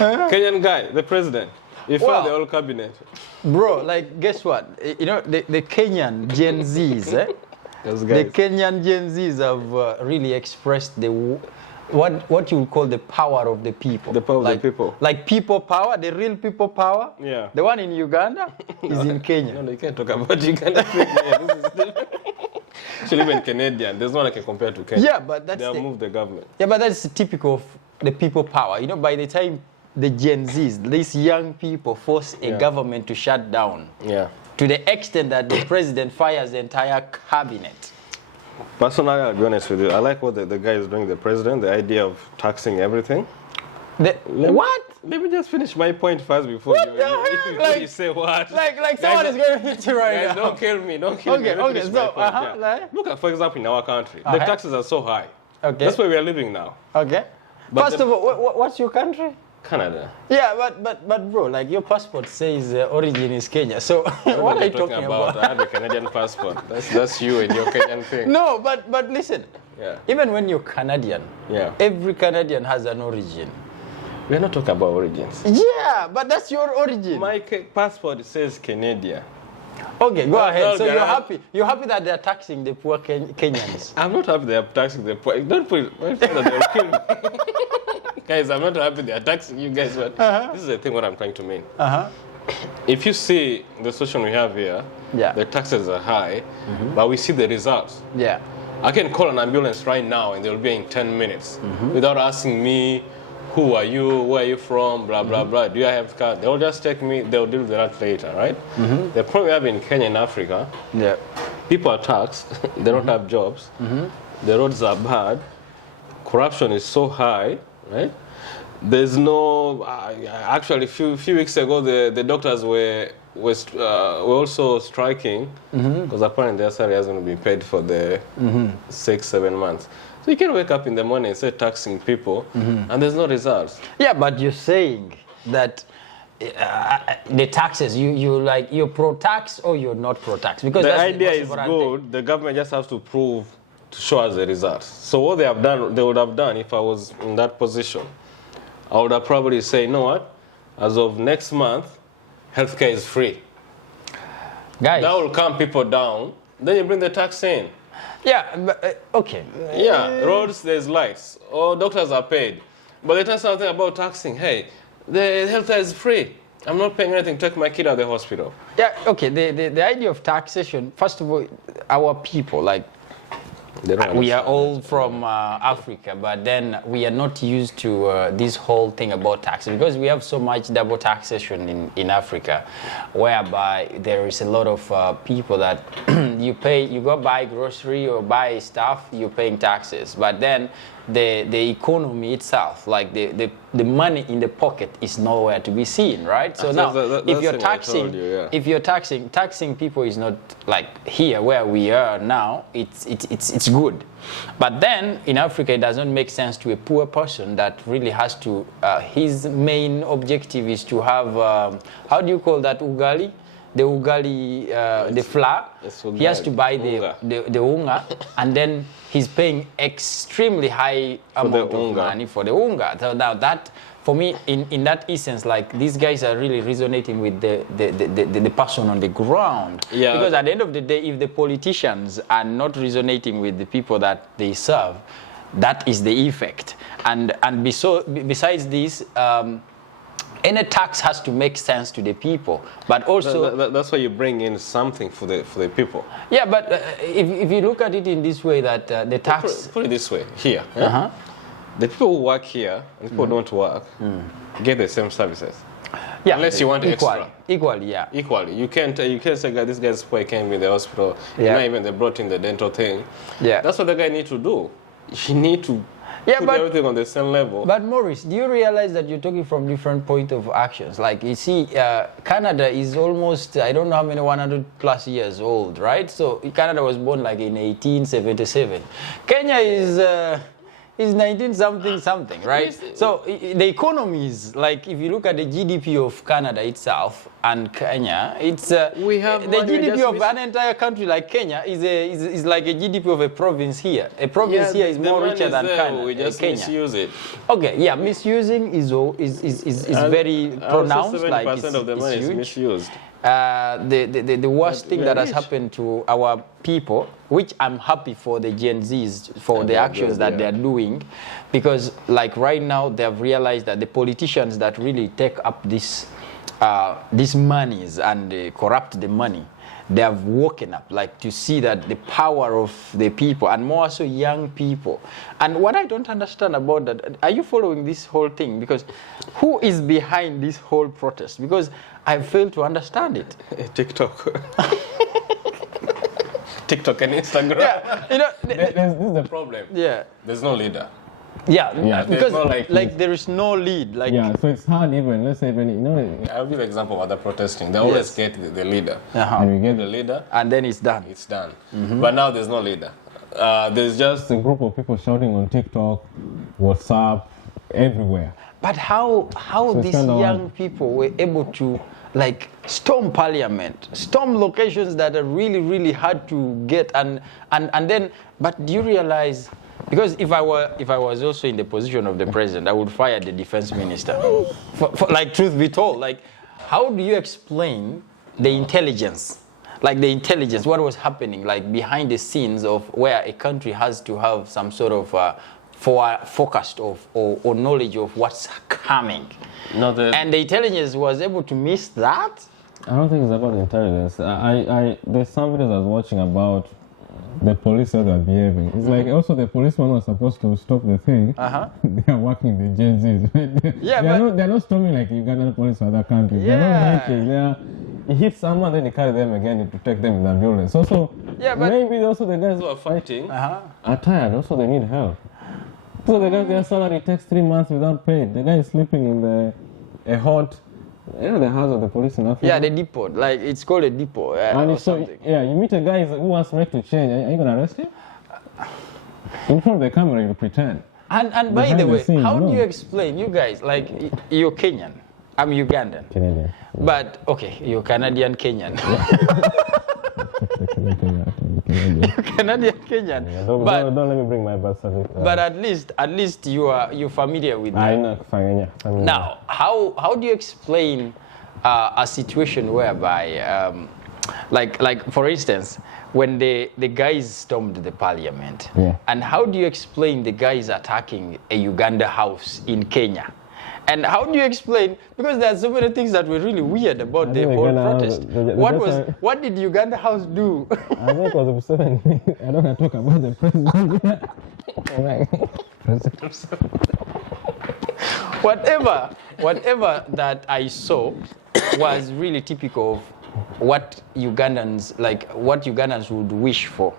Kenyan guy, the president. He fired the whole cabinet. Bro, like, guess what? You know, the Kenyan Gen Zs, the Kenyan Gen Zs have really expressed what you would call the power of the people. The power of the people. Like people power, the real people power. Yeah. The one in Uganda is in Kenya. No, you can't talk about Uganda. Actually, even Canadian, there's no one I can compare to Kenya. Yeah, but that's they have moved the government. Yeah, but that's typical of the people power. You know, by the time the Gen Zs, these young people, force a government to shut down. Yeah. To the extent that the president fires the entire cabinet. Personally, I'll be honest with you. I like what the guy is doing, the president, the idea of taxing everything. What? Let me just finish my point first before you say what. Like someone is going to hit you right guys, now. Don't kill me. Don't kill me. Okay, so, Look at, for example, in our country, the taxes are so high. Okay. That's where we are living now. Okay. But First of all, what's your country? Canada. Yeah, but bro, like your passport says origin is Kenya. So what are you talking about? I have a Canadian passport. That's you and your Kenyan thing. No, but listen. Yeah. Even when you're Canadian, every Canadian has an origin. We're not talking about origins. Yeah, but that's your origin. My passport says Canadian. Okay, go ahead. So you're happy. You're happy that they're taxing the poor Kenyans. I'm not happy they're taxing the poor. Don't put it. That they'll kill me. Guys, I'm not happy they're taxing you guys, but this is the thing what I'm trying to mean. If you see the situation we have here, the taxes are high, but we see the results. Yeah. I can call an ambulance right now and they'll be in 10 minutes without asking me, who are you, where are you from, blah, blah, blah. Do I have a car? They'll just take me, they'll deal with that later, right? The problem we have in Kenya and Africa, people are taxed, they don't have jobs, the roads are bad, corruption is so high, right? There's no, actually a few weeks ago, the doctors were also striking because apparently their salary hasn't been paid for the 6-7 months. So you can wake up in the morning and say taxing people, and there's no results. Yeah, but you're saying that the taxes, you're pro-tax or you're not pro-tax? Because the idea is good. The government just has to show us the results. So what they would have done if I was in that position, I would have probably say, you know what? As of next month, healthcare is free. Guys, that will calm people down. Then you bring the tax in. Yeah, but, okay. Yeah, roads, there's lights. Or doctors are paid. But they tell something about taxing. Hey, the healthcare is free. I'm not paying anything to take my kid out of the hospital. Yeah, okay. The idea of taxation, first of all, our people, like, we are all from Africa, but then we are not used to this whole thing about tax because we have so much double taxation in Africa, whereby there is a lot of people that you go buy grocery or buy stuff, you're paying taxes, but then the economy itself, like the money in the pocket, is nowhere to be seen, right? So now, if you're taxing people is not like here where we are now. It's good, but then in Africa it doesn't make sense to a poor person that really has to. His main objective is to have how do you call that, ugali? The ugali, the flour, he has to buy the unga, and then he's paying extremely high amount of money for the unga. So now that, for me, in that essence, like, these guys are really resonating with the person on the ground. Yeah. Because at the end of the day, if the politicians are not resonating with the people that they serve, that is the effect. And besides this, any tax has to make sense to the people, but also that's why you bring in something for the people. Yeah, but if you look at it in this way, that the tax. Put it this way, here, the people who work here and people who don't work get the same services. Yeah, unless you want extra. Equally, yeah. Equally, you can't say, this guy's poor, came in the hospital. Yeah. Not even they brought in the dental thing. Yeah, that's what the guy need to do. You need to. Put everything on the same level. But Maurice, do you realize that you're talking from different point of actions? Like, you see, Canada is almost, I don't know how many, 100 plus years old, right? So Canada was born like in 1877. Kenya is 19 something, right? So the economy is like, if you look at the GDP of Canada itself and Kenya, it's we have the GDP of an entire country like Kenya is like a GDP of a province here. A province here is more richer than Canada. We just Kenya. misuse it. Okay, yeah, misusing is very pronounced. 70% like of the money is misused. The worst thing that has happened to our people, which I'm happy for the Gen Zs for the actions that they're doing, because like right now they've realized that the politicians that really take up these monies and corrupt the money, they have woken up, like, to see that the power of the people, and more so young people. And what I don't understand about that, are you following this whole thing? Because who is behind this whole protest? Because I fail to understand it. TikTok. TikTok and Instagram. Yeah, you know, this is the problem. Yeah. There's no leader. Yeah, because no, like there is no lead. Like, yeah, so it's hard even, let's say, even, you know. I'll give an example of other protesting. They always get the leader. And you get the leader. And then it's done. It's done. But now there's no leader. There's just a group of people shouting on TikTok, WhatsApp, everywhere. But how so these young people were able to, like, storm parliament, storm locations that are really, really hard to get, and then, but do you realize, because if I was also in the position of the president, I would fire the defense minister. for, like, truth be told, like, how do you explain the intelligence? Like the intelligence, what was happening, like behind the scenes of where a country has to have some sort of forecast of or knowledge of what's coming. And the intelligence was able to miss that? I don't think it's about intelligence. There's some videos I was watching about the police how they're behaving. It's like also the policemen were supposed to stop the thing. They are working the Gen Zs. Yeah, they're not storming like Ugandan police or other countries. Yeah. They're not making. You hit someone, then you carry them again to take them in the ambulance. Also, maybe also the guys who are fighting are tired. Also, they need help. So the guys, their salary takes 3 months without pay. The guy is sleeping in a hot, the house of the police in Africa. Yeah, the depot. Like, it's called a depot. And so, you meet a guy who wants to make to change. Are you going to arrest him? In front of the camera, you pretend. And by the way, how do you explain, you guys, like, you're Kenyan. I'm Ugandan. Canadian. But, okay, you're Canadian Kenyan. Canadian Kenyan. Yeah, don't let me bring my birth certificate. But at least you're familiar with that. I know, familiar. Now, how do you explain a situation whereby, like for instance, when the guys stormed the parliament, and how do you explain the guys attacking a Uganda house in Kenya? And how do you explain, because there are so many things that were really weird about the whole protest. What did Uganda House do? I think it was 7. I don't want to talk about the president. Whatever that I saw was really typical of what Ugandans would wish for.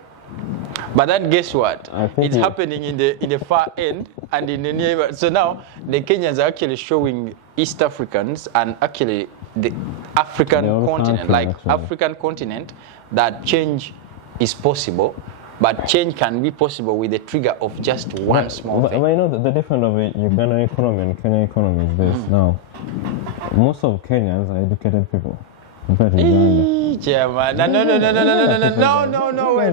But then guess what? It's happening in the far end and in the near. So now the Kenyans are actually showing East Africans and actually the African continent, African continent, that change is possible. But change can be possible with the trigger of just one small thing. But you know the difference of a Ugandan economy and Kenyan economy is this. Now, most of Kenyans are educated people. Chairman. No way.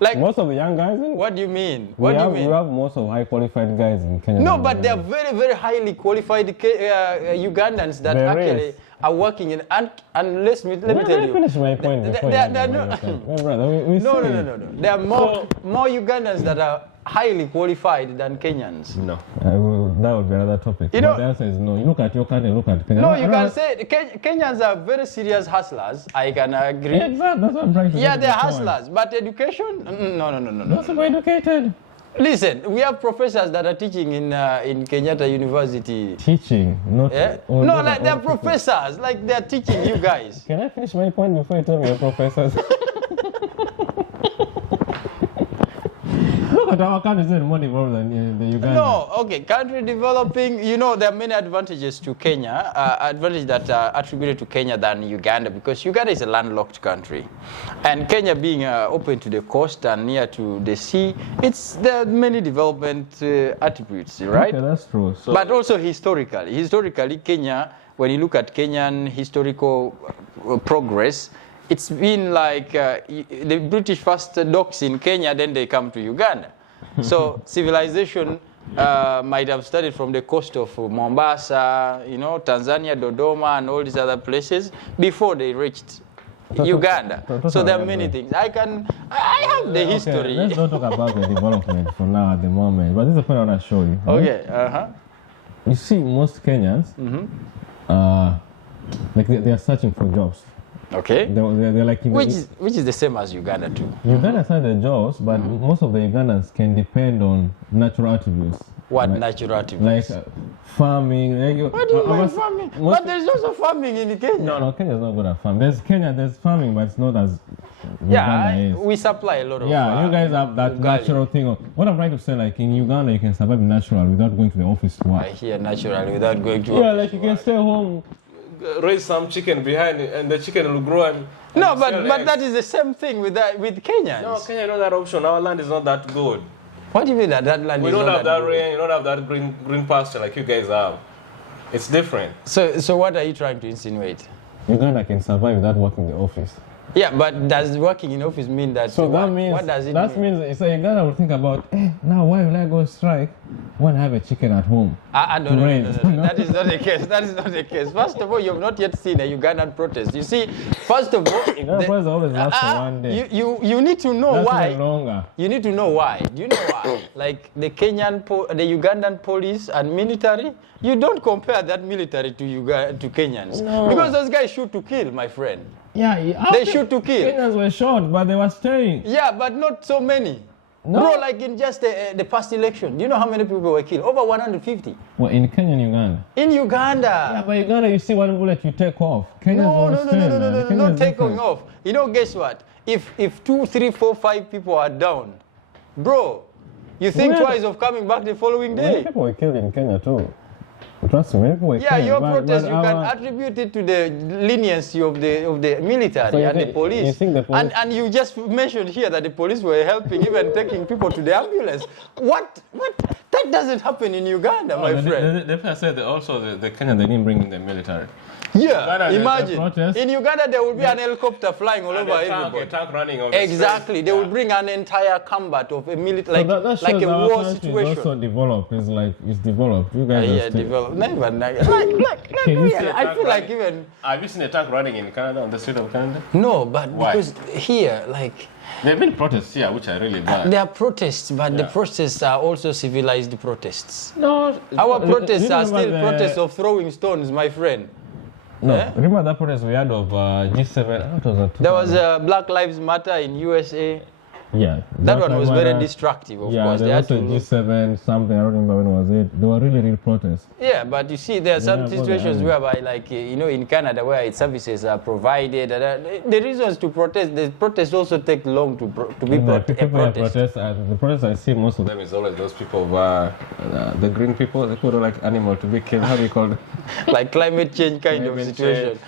Like, most of the young guys. What do you mean? We have most of high qualified guys in Kenya. No, but they are very, very highly qualified Ugandans that actually are working in. And let me tell you. Finish my point. No. There are more Ugandans that are highly qualified than Kenyans. No. That would be another topic. You know, the answer is no. You look at your country, look at Kenya. No, you can say Kenyans are very serious hustlers. I can agree. Exactly. That's what I'm trying to say. Yeah, they're hustlers. But education? No. Not so educated. Listen, we have professors that are teaching in Kenyatta University. Teaching, not... No, like they're professors. Like they're teaching you guys. Can I finish my point before you tell me you're professors? look at our country, is more developed than the Uganda. No, okay, country developing, there are many advantages to Kenya, advantages that are attributed to Kenya than Uganda, because Uganda is a landlocked country. And Kenya being open to the coast and near to the sea, there are many development attributes, right? Okay, that's true. So, but also historically, Kenya, when you look at Kenyan historical progress, it's been like the British first docks in Kenya, then they come to Uganda. So civilization might have started from the coast of Mombasa, Tanzania, Dodoma, and all these other places before they reached Uganda. So there are many things. I have the history. Let's not talk about the development for now at the moment, but this is the point I want to show you. Right? Okay. You see, most Kenyans, they are searching for jobs. Okay. They're like which is the same as Uganda too. Uganda has the jobs, but most of the Ugandans can depend on natural attributes. What natural attributes? Like farming. What do you mean farming? But there's also farming in Kenya. No, Kenya's not good at farming. There's farming, but it's not as Uganda is. We supply a lot of. Yeah, you guys have that natural thing. What I'm trying to say, like in Uganda, you can survive natural without going to the office to work. I hear natural without going to. Yeah, like you can stay home. Raise some chicken behind it, and the chicken will grow. And but that is the same thing with Kenyans. No, Kenya don't have that option. Our land is not that good. What do you mean that land is not that good? We don't have that rain. You don't have that green pasture like you guys have. It's different. So what are you trying to insinuate? Uganda can survive without working in the office. Yeah, but does working in office mean that? So that means what does it that mean? Means Uganda will think about, now why will I go strike when I have a chicken at home? No. That is not the case. That is not the case. First of all, you have not yet seen a Ugandan protest. You see, first of all, protest always lasts for one day. You need to know That's why. Longer. You need to know why. Do you know why? Like the Ugandan police and military, you don't compare that military to Kenyans. No. Because those guys shoot to kill, my friend. Yeah, they shoot to kill. Kenyans were shot, but they were staying. Yeah, but not so many. No. Bro, like in just the past election, do you know how many people were killed? Over 150. Well, in Kenya and Uganda? In Uganda. Yeah, but Uganda, you see one bullet, you take off. No, not taking off. Guess what? If 2, 3, 4, 5 people are down, bro, you think twice of coming back the following day. Many people were killed in Kenya too. Trust me, people were killed. Your protest, you can attribute it to the leniency of the military and the police. You think the police. And you just mentioned here that the police were helping, even taking people to the ambulance. What? That doesn't happen in Uganda, my friend. They said also the Kenya, they didn't bring in the military. Yeah, Uganda, imagine. In Uganda, there will be an helicopter flying all over everybody. A tank running over exactly. They will bring an entire combat of a military, like a war situation. It's also developed. It's developed. You guys developed. Never. Really, I feel like even. Have you seen a tank running in Canada, on the street of Canada? No, but why? Because here, like. There have been protests here, which are really bad. There are protests, but the protests are also civilized protests. No. Our protests are still protests of throwing stones, my friend. No, remember that protest we had of G7? There was Black Lives Matter in USA. Yeah. That one was very destructive, of course. There was G7 something, I don't remember when was it. They were really real protests. Yeah, but you see, there are some situations whereby, like, in Canada, where services are provided, the reasons to protest, the protests also take long to be protest. The protests I see, most of them is always those people who are, the green people, the people who like animals to be killed. How do you call it? Like climate change kind of situation.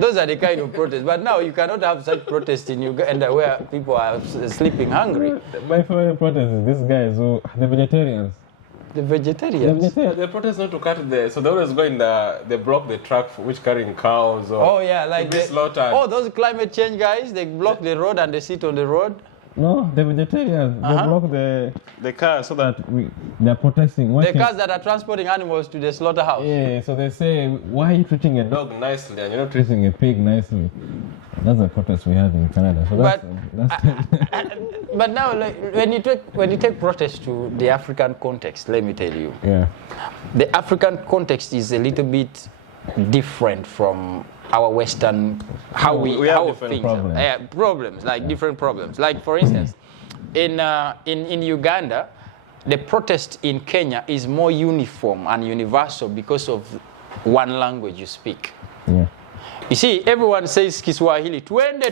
Those are the kind of protests. But now you cannot have such protests in Uganda where people are sleeping hungry. My favorite protest is these guys the vegetarians. The vegetarians? They protest not to cut so they always go in they block the truck which carrying cows or like to be slaughtered. Those climate change guys, they block the road and they sit on the road. No, the vegetarians, they block the cars so that they're protesting. The cars that are transporting animals to the slaughterhouse. Yeah, so they say, why are you treating a dog nicely and you're not treating a pig nicely? That's the protest we had in Canada. So but now, like, when you take protest to the African context, let me tell you. Yeah. The African context is a little bit different from our Western, how we have how different things problems. Problems, like different problems. Like, for instance, in Uganda, the protest in Kenya is more uniform and universal because of one language you speak. Yeah. You see, everyone says Kiswahili, 20,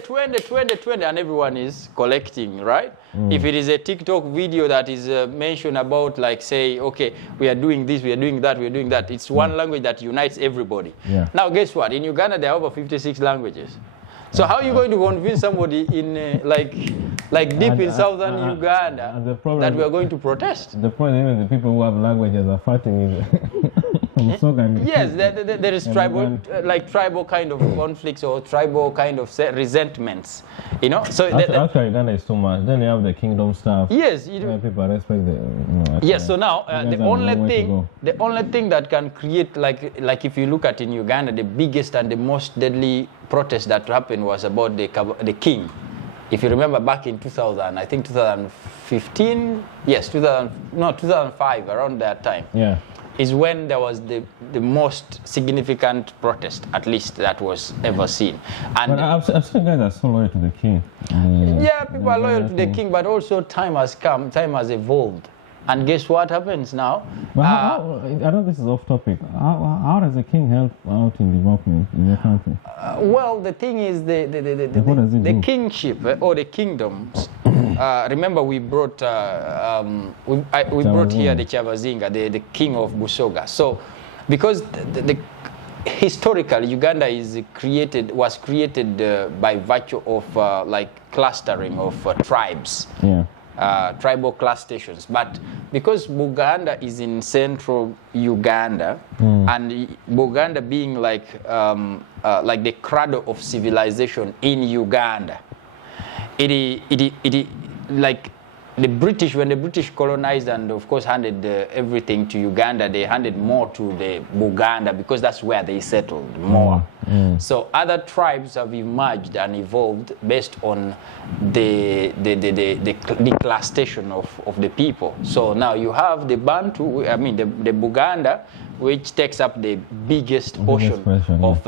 and everyone is collecting, right? If it is a TikTok video that is mentioned about, like, say, okay, we are doing this, we are doing that, we are doing that. It's one language that unites everybody. Yeah. Now, guess what? In Uganda, there are over 56 languages. So how are you going to convince somebody in, like deep in southern Uganda that we are going to protest? The point is, the people who have languages are fighting. Yes, there is tribal kind of conflicts or tribal kind of resentments, you know. So actually, Uganda is too much. Then you have the kingdom stuff. Yes, you do. People respect the. Yes. So now the only thing that can create like if you look at in Uganda, the biggest and the most deadly protest that happened was about the king. If you remember back in 2000, I think 2015, yes, 2005, around that time. Yeah. Is when there was the most significant protest, at least that was ever seen. And but I've seen guys that are so loyal to the king. Yeah, people are loyal to the king, but also time has come, time has evolved. And guess what happens now? But I know this is off topic. How does the king help out in development in your country? Well, the thing is the kingship or the kingdoms. Remember, we brought brought here the Chavazinga, the king of Busoga. So, because historically Uganda was created by virtue of like clustering of tribes. Yeah. Tribal class stations, but because Buganda is in central Uganda, and Buganda being like the cradle of civilization in Uganda, it like the British, when the British colonized and of course handed everything to Uganda, they handed more to the Buganda because that's where they settled more. So other tribes have emerged and evolved based on the declassation of the people. So now you have the Bantu, I mean the Buganda, which takes up the biggest portion of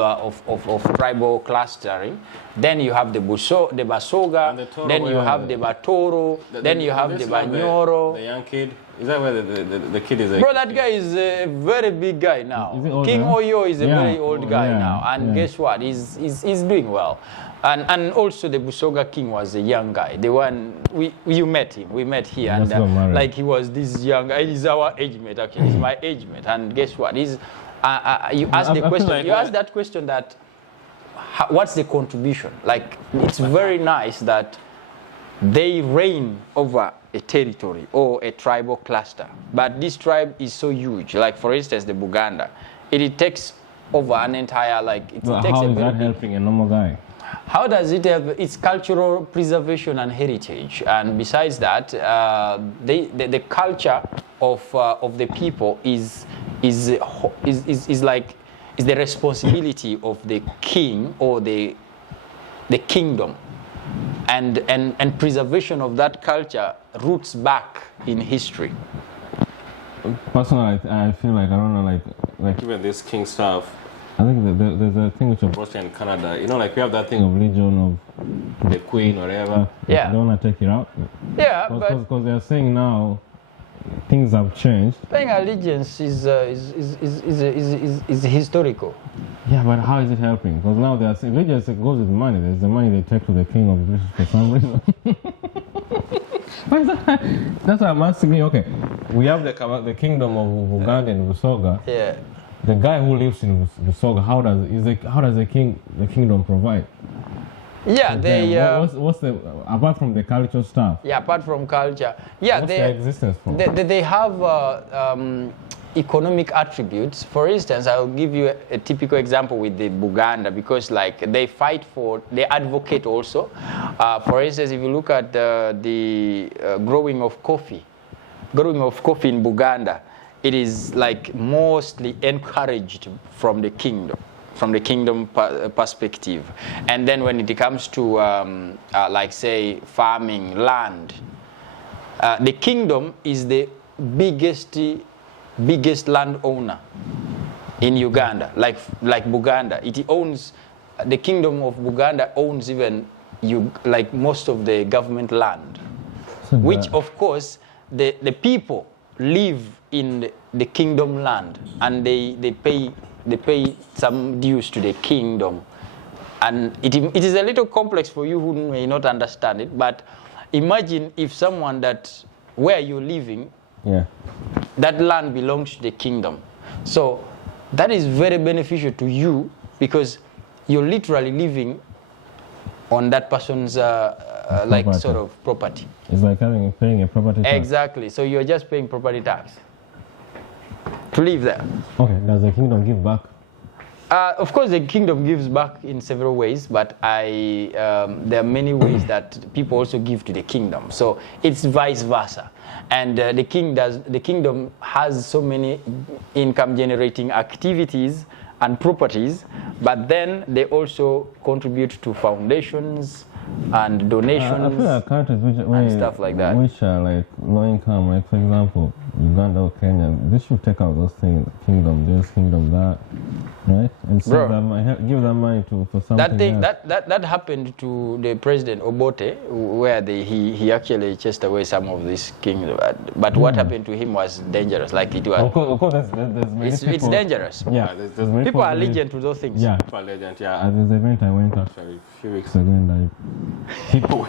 tribal clustering. Then you have the Basoga, then you have the Batoro, then you have the Banyoro. The young kid. Is that where the kid is? Bro, that guy is a very big guy now. King Oyo is a very old guy now. And guess what? He's doing well. And also the Busoga king was a young guy. The one, you met him. We met here. And like he was this young guy. He's our age mate, actually. He's my age mate. And guess what? You asked the question. You asked that question that, what's the contribution? Like, it's very nice that they reign over a territory or a tribal cluster. But this tribe is so huge. Like, for instance, the Buganda. It takes over an entire, like, it takes how a is that helping a normal guy? How does it have its cultural preservation and heritage? And besides that, the culture of the people is the responsibility of the king or the kingdom, and preservation of that culture roots back in history. Personally, I feel like I don't know, like even this king stuff. I think there's a thing which Russia and Canada, you know, like we have that thing of religion of the queen or whatever. Yeah. They don't want to take it out. Yeah, because they're saying now things have changed. Paying allegiance is historical. Yeah, but how is it helping? Because now they are saying allegiance goes with money. There's the money they take to the king of British for some reason. That's what I'm asking me. Okay, we have the kingdom of Buganda and Busoga. Yeah. The guy who lives in Busoga, how does the kingdom provide? Yeah, what's the apart from the cultural stuff? Yeah, apart from culture. Yeah, what's their existence for? They have economic attributes. For instance, I'll give you a typical example with the Buganda, because like they advocate also. For instance, if you look at the growing of coffee in Buganda, it is like mostly encouraged from the kingdom perspective. And then when it comes to like say farming land, the kingdom is the biggest landowner in Uganda, like Buganda. It owns, the kingdom of Buganda owns even like most of the government land, which of course the people live in the kingdom land, and they pay some dues to the kingdom And it is a little complex for you who may not understand it, but imagine if someone that where you're living, that land belongs to the kingdom. So that is very beneficial to you because you're literally living on that person's like sort of property. It's like paying a property tax. Exactly. So you're just paying property tax to live there. Okay. Does the kingdom give back? Of course, the kingdom gives back in several ways, but there are many ways that people also give to the kingdom. So it's vice versa. And the kingdom has so many income-generating activities and properties, but then they also contribute to foundations and donations I feel like countries and stuff like that. Which are like low income, like for example, Uganda or Kenya, they should take out those things, kingdom this, kingdom that, right? And so give them money for something else. That happened to the president Obote, where he actually chased away some of this kingdom. But what happened to him was dangerous, like it was. Of course, there's it's dangerous. Yeah, there's many people are allegiant to those things. Yeah, people are allegiant. Yeah, there's an event I went to a few weeks ago, and people.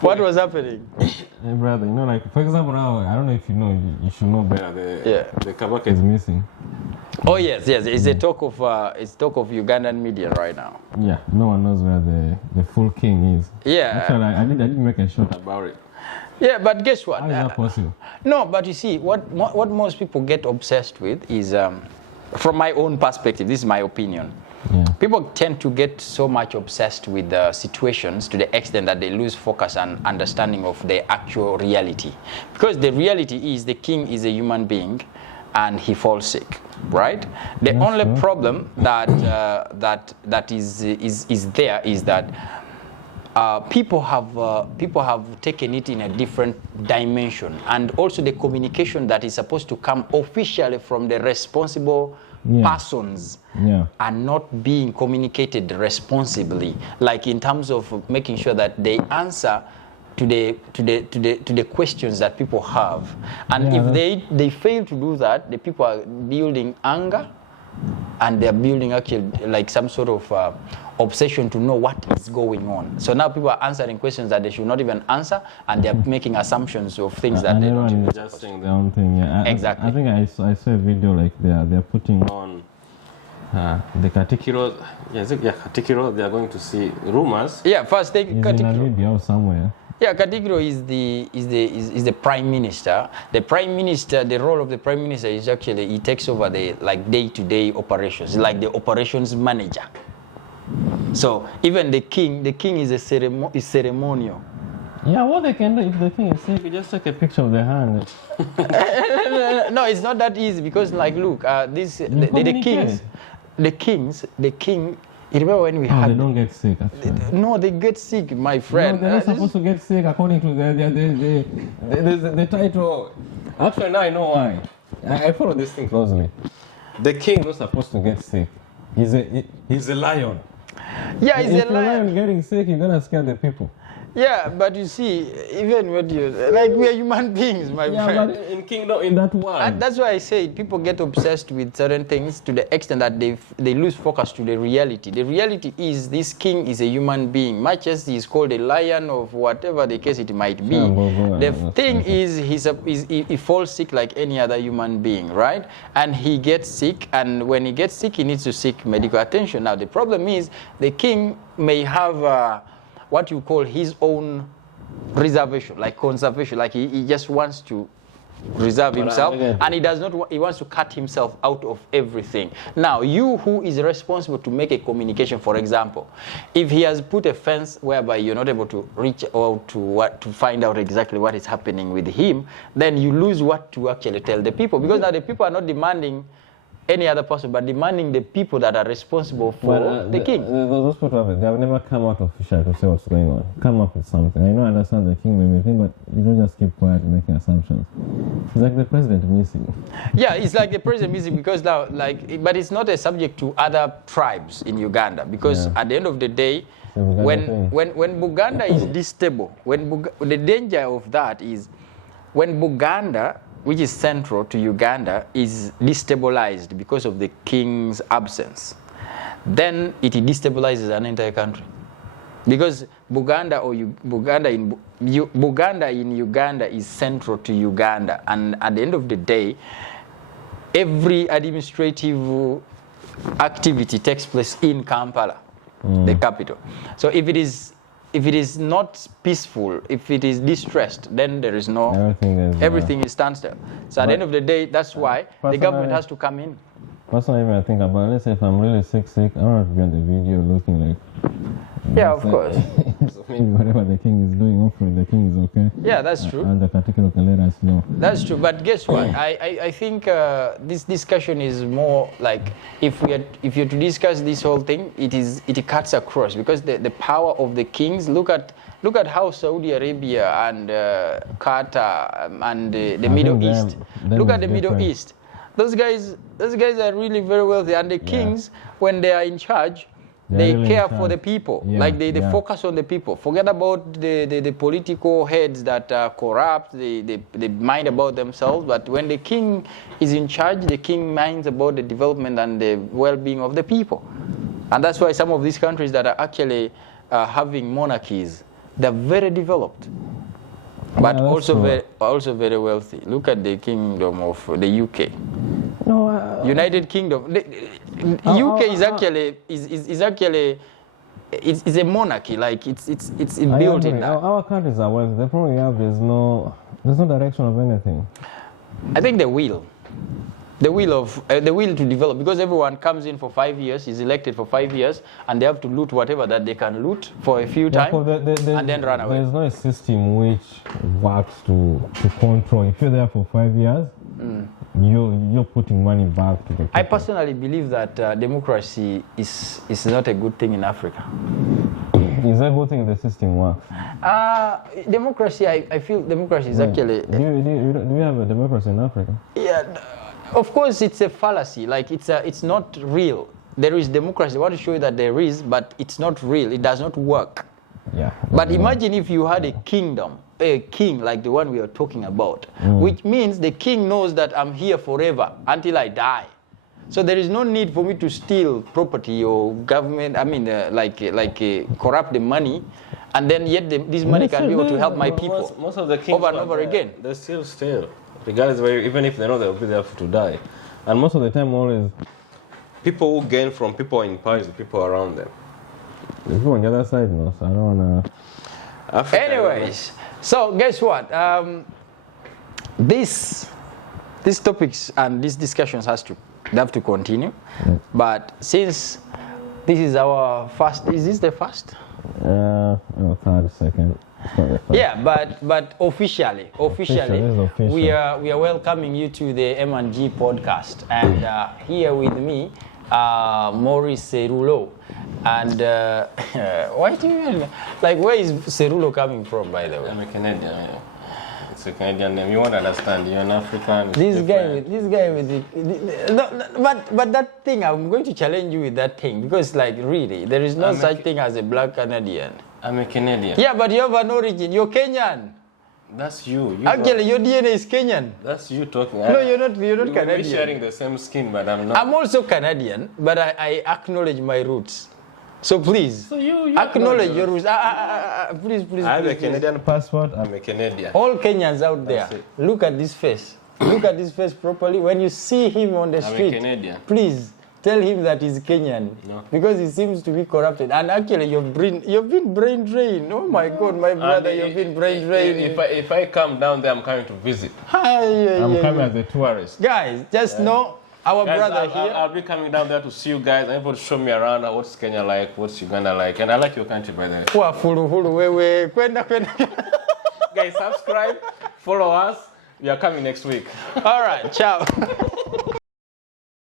What was happening? Hey brother, like for example now, I don't know if you know, you should know better. The kabaka is missing. Oh yes. It's talk of Ugandan media right now. Yeah, no one knows where the full king is. Yeah. Actually, I did make a shot about it. Yeah, but guess what? How is that possible? No, but you see, what most people get obsessed with is, from my own perspective, this is my opinion. Yeah. People tend to get so much obsessed with the situations to the extent that they lose focus and understanding of the actual reality. Because the reality is the king is a human being and he falls sick, right? The only problem that is there is that people have taken it in a different dimension, and also the communication that is supposed to come officially from the responsible persons are not being communicated responsibly, like in terms of making sure that they answer to the questions that people have. And if they fail to do that, the people are building anger, and they're building actually like some sort of obsession to know what is going on. So now people are answering questions that they should not even answer, and they're making assumptions of things that they don't even just saying their own thing. Yeah. Exactly. I think I saw a video like they're putting on the Katikiro. Katikiro. They are going to see rumors. Yeah, first they Katikiro. In Namibia or somewhere. Yeah, Katikiro is the prime minister. The prime minister, the role of the prime minister is actually he takes over the like day-to-day operations, like the operations manager. So even the king is ceremonial. Yeah, what they can do if the king is sick, you just take a picture of the hand. No, it's not that easy because like look, the king. You remember when we had... They don't get sick, actually. No, they get sick, my friend. No, they're not supposed to get sick according to the title. Actually, now I know why. I follow this thing closely. The king is not supposed to get sick. He's a lion. Yeah, he's a lion. If a lion getting sick, you're going to scare the people. Yeah, but you see, even when we are human beings, my friend. But in kingdom, in that world. And that's why I say people get obsessed with certain things to the extent that they lose focus to the reality. The reality is this king is a human being, much as he's called a lion or whatever the case it might be. The thing is he falls sick like any other human being, right? And he gets sick, and when he gets sick, he needs to seek medical attention. Now, the problem is the king may have what you call his own reservation, like conservation, like he just wants to reserve himself, and he wants to cut himself out of everything. Now, you who is responsible to make a communication, for example, if he has put a fence whereby you're not able to reach out to find out exactly what is happening with him, then you lose what to actually tell the people, because now the people are not demanding any other person, but demanding the people that are responsible for the king. Those people they have never come out officially to say what's going on. Come up with something. I understand the king may be thinking, but you don't just keep quiet and making assumptions. It's like the president missing. Yeah, it's like the president missing because now, but it's not a subject to other tribes in Uganda, because at the end of the day, when Buganda is destable, the danger of that is when Buganda, which is central to Uganda, is destabilized because of the king's absence. then it destabilizes an entire country. Because Buganda in Uganda is central to Uganda, and at the end of the day, every administrative activity takes place in Kampala, the capital. So if it is not peaceful, if it is distressed, then there is everything is standstill. So at the end of the day, that's why the government has to come in. Personally, I think about, let's say if I'm really sick, I don't have to be on the video looking like. Yeah, of course. So maybe whatever the king is doing, hopefully the king is okay. Yeah, that's true. And the particular can let us know. That's true. But guess what? I think this discussion is more like if you're to discuss this whole thing, it cuts across, because the power of the kings. Look at how Saudi Arabia and Qatar and the Middle East. Look at the Middle East. Those guys are really very wealthy, and the kings, when they are in charge, they really care for the people. Like they focus on the people. Forget about the political heads that are corrupt. They mind about themselves. But when the king is in charge, the king minds about the development and the well-being of the people. And that's why some of these countries that are actually having monarchies, they're very developed, but also very wealthy. Look at the kingdom of the UK. No, United Kingdom. The UK is actually a monarchy. Like it's built in that. Our countries are wealthy. The problem we have is there's no direction of anything. I think the will to develop, because everyone comes in for 5 years, is elected for 5 years, and they have to loot whatever that they can loot for a few times, and then run away. There's no system which works to control. If you're there for 5 years, you're putting money back to the people. I personally believe that democracy is not a good thing in Africa. Is that a good thing the system works? Democracy, I feel democracy is actually... Do we have a democracy in Africa? Yeah. Of course, it's a fallacy. Like it's not real. There is democracy. I want to show you that there is, but it's not real. It does not work. Yeah. But imagine if you had a kingdom, a king like the one we are talking about, which means the king knows that I'm here forever until I die. So there is no need for me to steal property or government. I mean, corrupt the money, and then yet this money can be able to help my people. Most of the kings over and over again. They still. Regardless, even if they know they'll be there to die. And most of the time, always people who gain from people in power is the people around them. The people on the other side, no. So I don't wanna. Anyways, so guess what? These topics and these discussions have to continue. Yeah. But since this is our first, is this the first? Third, second. Yeah, but officially, we are welcoming you to the MNG Podcast, and here with me, Maurice Cerulo, and why do you where is Cerulo coming from, by the way? I'm a Canadian. Yeah. It's a Canadian name. You won't understand. You're an African. This guy with the but that thing, I'm going to challenge you with that thing, because really there is no such thing as a black Canadian. I'm a Canadian. Yeah, but you have an origin. You're Kenyan. That's you. Actually, your DNA is Kenyan. That's you talking. No, you're not Canadian. We're sharing the same skin, but I'm not. I'm also Canadian, but I acknowledge my roots. So please, you acknowledge your roots. Please. I have a Canadian passport. I'm a Canadian. All Kenyans out there, look at this face. Look at this face properly. When you see him on the street, I'm a Canadian. Please tell him that he's Kenyan. No. Because he seems to be corrupted. And actually, you've been brain drained. Oh my God, my brother, you've been brain drained. If I come down there, I'm coming to visit. I'm coming as a tourist. Guys, just know our brother here. I'll be coming down there to see you guys. I'm able to show me around what's Kenya like, what's Uganda like. And I like your country, by the way. Guys, subscribe, follow us. We are coming next week. All right, ciao.